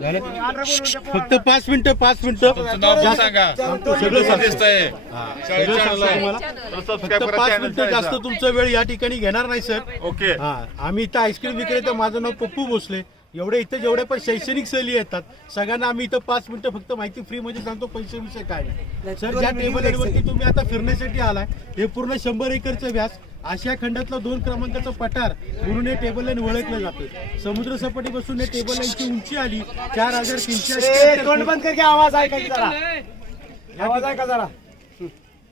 झालं? फक्त पाच मिनिटं पाच मिनिटं. जास्त- सगळं सांगतो. दिसतंय. सगळं सांगतो तुम्हाला. फक्त पाच मिनिटं जास्त. तुमचा वेळ या ठिकाणी घेणार नाही सर. ओके. हा. आम्ही इथं आईस्क्रीम विक्रेता माझं नाव पप्पू भोसले. एवढे इथं जेवढे पण शैक्षणिक सहली येतात सगळ्यांना आम्ही इथं पाच मिनिटं फक्त माहिती फ्री मध्ये सांगतो पैसे विषय काय नाही. सर ज्या टेबल वरती तुम्ही आता फिरण्यासाठी आलाय हे पूर्ण शंभर एकरचं व्यास आशिया खंडातलं दोन क्रमांकाचं पठार म्हणून हे टेबल लाईन ओळखलं जातं. समुद्र सपाटीपासून हे टेबल लाईनची उंची आली. चार हजार तीनशे आवाज ऐका की जरा. आवाज ऐका जरा.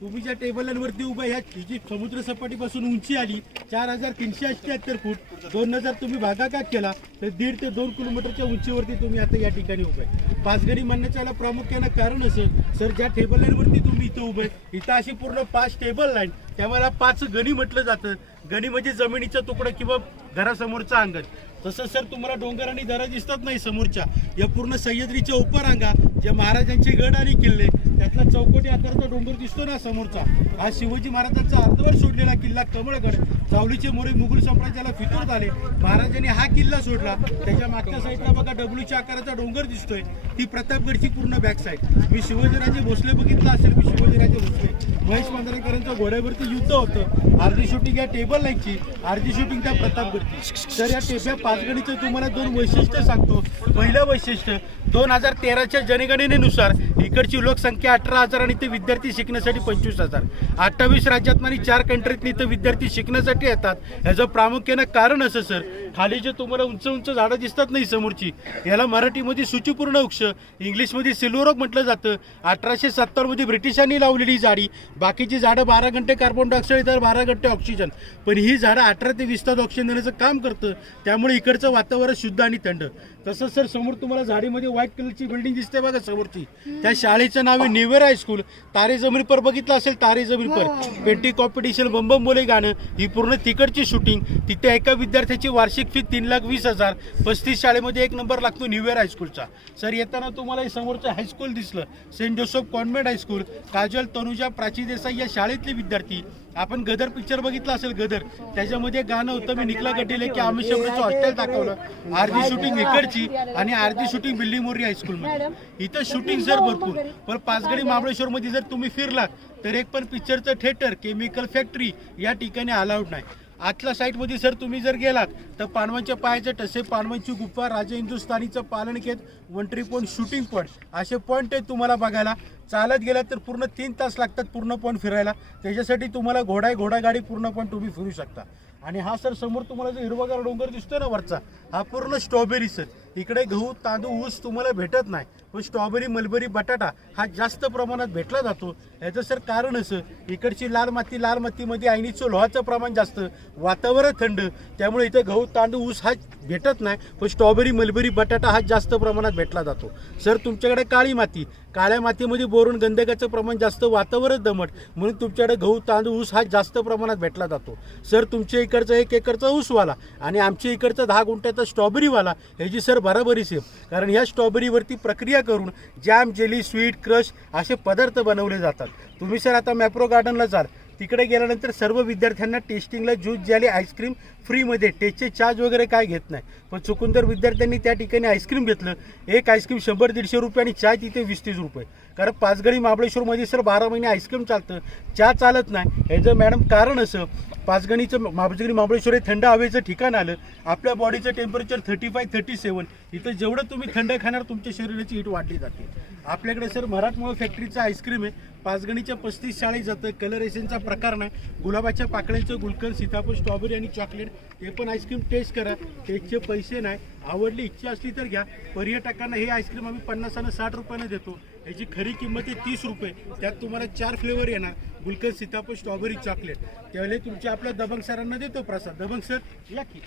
तुम्ही ज्या टेबल उभा ह्या जी समुद्र सपाटीपासून उंची आली. चार हजार तीनशे अठ्ठ्याहत्तर फूट. दोन हजार तुम्ही भागाकात केला तर दीड ते दोन किलोमीटरच्या उंचीवरती तुम्ही आता या ठिकाणी उभे आहे. पाचगणी म्हणण्याचं याला प्रामुख्यानं कारण असं सर ज्या टेबल लाईनवरती तुम्ही इथं उभे आहे, इथं अशी पूर्ण पाच टेबल लाईन त्यामुळे पाच गणी म्हटलं जातं. गणी म्हणजे जमिनीचा तुकडा किंवा घरासमोरचा अंगण. तसं सर तुम्हाला डोंगर आणि दरा दिसतात नाही समोरच्या. या पूर्ण सह्याद्रीच्या उपरांगा जे महाराजांचे गड आणि किल्ले त्यातला चौकोटी आकाराचा डोंगर दिसतो ना समोरचा. हा शिवाजी महाराजांचा अर्धवर सोडलेला किल्ला कमळगड. चावलीचे मोरे मुघल साम्राज्याला फितूर आले महाराजांनी हा किल्ला सोडला. त्याच्या मागच्या साईडला बघा डब्ल्यूच्या आकाराचा डोंगर दिसतोय. ती प्रतापगडची पूर्ण बॅक साईड मी शिवाजीराजे भोसले बघितलं असेल मी शिवाजीराजे भोसले. महेश मांजरेकरांच्या घोड्यावरती युद्ध होतं. आरजी शूटिंग या टेबल लाईनची. आरजी शूटिंग त्या प्रतापगडची. तर या टेब्या पाचगणीचं तुम्हाला दोन वैशिष्ट्य सांगतो. पहिलं वैशिष्ट्य दोन हजार तेराच्या जनगणनेनुसार इकडची लोकसंख्या अठरा हजार आणि इथे विद्यार्थी शिकण्यासाठी पंचवीस हजार. अठ्ठावीस राज्यात आणि चार कंट्रीतनी इथं विद्यार्थी शिकण्यासाठी येतात. ह्याचं प्रामुख्यानं कारण असं सर खाली जे तुम्हाला उंच उंच झाडं दिसतात नाही समोरची याला मराठीमध्ये सूचीपूर्ण वृक्ष इंग्लिशमध्ये सिल्वरॉक म्हटलं जातं. अठराशे सत्तरमध्ये ब्रिटिशांनी लावलेली झाडी बाकीची झाडं बारा घंटे कार्बन डायऑक्साईड तर बारा घंटे ऑक्सिजन पण ही झाडं अठरा ते वीस तास ऑक्सिजन देण्याचं काम करतं त्यामुळे इकडचं वातावरण शुद्ध आणि थंड. तसंच सर समोर तुम्हाला झाडीमध्ये व्हाईट कलरची बिल्डिंग दिसते बघा समोरची. त्या शाळेचं नाव आहे निवेर हायस्कूल तारे जमीन पर बघितलं असेल तारे जमीन पर. पेंटिंग कॉम्पिटिशन बंबम बोले गाणं. ही पूर्ण तिकडची शूटिंग तिथे एका विद्यार्थ्याची वार्षिक फी तीन लाख वीस हजार. पस्तीस शाळेमध्ये एक नंबर लागतो निवेर हायस्कूलचा सर येताना तुम्हाला हे समोरचं हायस्कूल दिसलं. Saint Joseph convent high school Kajal Tanuja Prachi Desai या शाळेतले विद्यार्थी. आपण गदर पिक्चर बघितलं असेल गदर. त्याच्यामध्ये गाणं होतं मी निकला गटीले की आम्ही शब्दाचं हॉस्टेल दाखवलं. अर्धी शूटिंग इकडची. आणि अर्धी शूटिंग बिल्ली मोरी हायस्कूल मध्ये. इथं शूटिंग सर भरपूर. पण पाचगडी महाबळेश्वर मध्ये जर तुम्ही फिरलात तर एक पण पिक्चरचं थिएटर केमिकल फॅक्टरी या ठिकाणी अलाउड नाही. आतल्या साईडमध्ये सर तुम्ही जर गेलात तर पानवांच्या पायाचे टसे पानवांची गुफा राजा हिंदुस्थानीचं पालनखेत वंटरी पॉईंट शूटिंग पॉईंट असे पॉईंट आहेत तुम्हाला बघायला. चालत गेलात तर पूर्ण तीन तास लागतात पूर्ण पॉईंट फिरायला. त्याच्यासाठी तुम्हाला घोडा घोडागाडी पूर्ण पॉईंट तुम्ही फिरू शकता. आणि हा सर समोर तुम्हाला जो हिरवागार डोंगर दिसतोय ना वरचा हा पूर्ण स्ट्रॉबेरी सर. इकडे गहू तांदूळ ऊस तुम्हाला भेटत नाही. व स्ट्रॉबेरी मलबरी बटाटा हा जास्त प्रमाणात भेटला जातो. याचं सर कारण असं इकडची लाल माती लाल मातीमध्ये आयनीचं लोहाचं प्रमाण जास्त वातावरण थंड त्यामुळे इथे गहू तांदूळ ऊस हा भेटत नाही पण स्ट्रॉबेरी मलबरी बटाटा हा जास्त प्रमाणात भेटला जातो. सर तुमच्याकडे काळी माती काळ्या मातीमध्ये बोरून गंधकाचं प्रमाण जास्त वातावरण दमट म्हणून तुमच्याकडे गहू तांदूळ ऊस हा जास्त प्रमाणात भेटला जातो. सर तुमच्या इकडचा एक एकरचा ऊसवाला आणि आमच्या इकडचा दहा गुंठ्याचा स्ट्रॉबेरीवाला ह्याची सर बराबरी सेम कारण ह्या स्ट्रॉबेरीवरती प्रक्रिया करून जॅम जेली स्वीट क्रश असे पदार्थ बनवले जातात. तुम्ही सर आता मॅप्रो गार्डनला जाल. तिकडे गेल्यानंतर सर्व विद्यार्थ्यांना टेस्टिंगला ज्यूस ज्याली आईस्क्रीम फ्रीमध्ये. टेस्टचे चार्ज वगैरे काय घेत नाही. पण चुकून जर विद्यार्थ्यांनी त्या ठिकाणी आईस्क्रीम घेतलं. एक आईस्क्रीम शंभर दीडशे रुपये आणि चाय तिथे वीस तीस रुपये. कारण पाचगणी महाबळेश्वरमध्ये सर बारा महिने आईस्क्रीम चालतं. चहा चालत नाही. ह्याचं मॅडम कारण असं पाचगणीचं महाबळेश्वरी महाबळेश्वर हे थंड हवेचं ठिकाण आलं. आपल्या बॉडीचं temperature thirty five thirty seven इथं जेवढं तुम्ही थंड खाणार तुमच्या शरीराची हीट वाढली जाते. आपल्याकडे सर मराठमोळा फॅक्टरीचं आईस्क्रीम आहे. पाचगणीच्या पस्तीस शाळेत जातं. कलर एसेनचा प्रकार नाही. गुलाबाच्या पाकळ्यांचं गुलकंद सीताफळ स्ट्रॉबेरी आणि चॉकलेट हे पण आईस्क्रीम टेस्ट करा. टेस्टचे पैसे नाही. आवडली इच्छा असली तर घ्या. पर्यटकांना हे आईस्क्रीम आम्ही पन्नासानं साठ रुपयानं देतो. याची खरी किंमत आहे तीस रुपये. त्यात तुम्हाला चार फ्लेवर येणार. गुलकंद सीताफळ स्ट्रॉबेरी चॉकलेट त्यावेळेला तुमच्या आपल्या दबंग सरांना देतो प्रसाद. दबंग सर या की.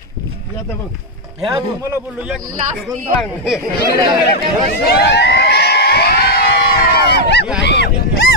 या दबंग. ह्या तुम्हाला बोललो या Ai, ai, ai.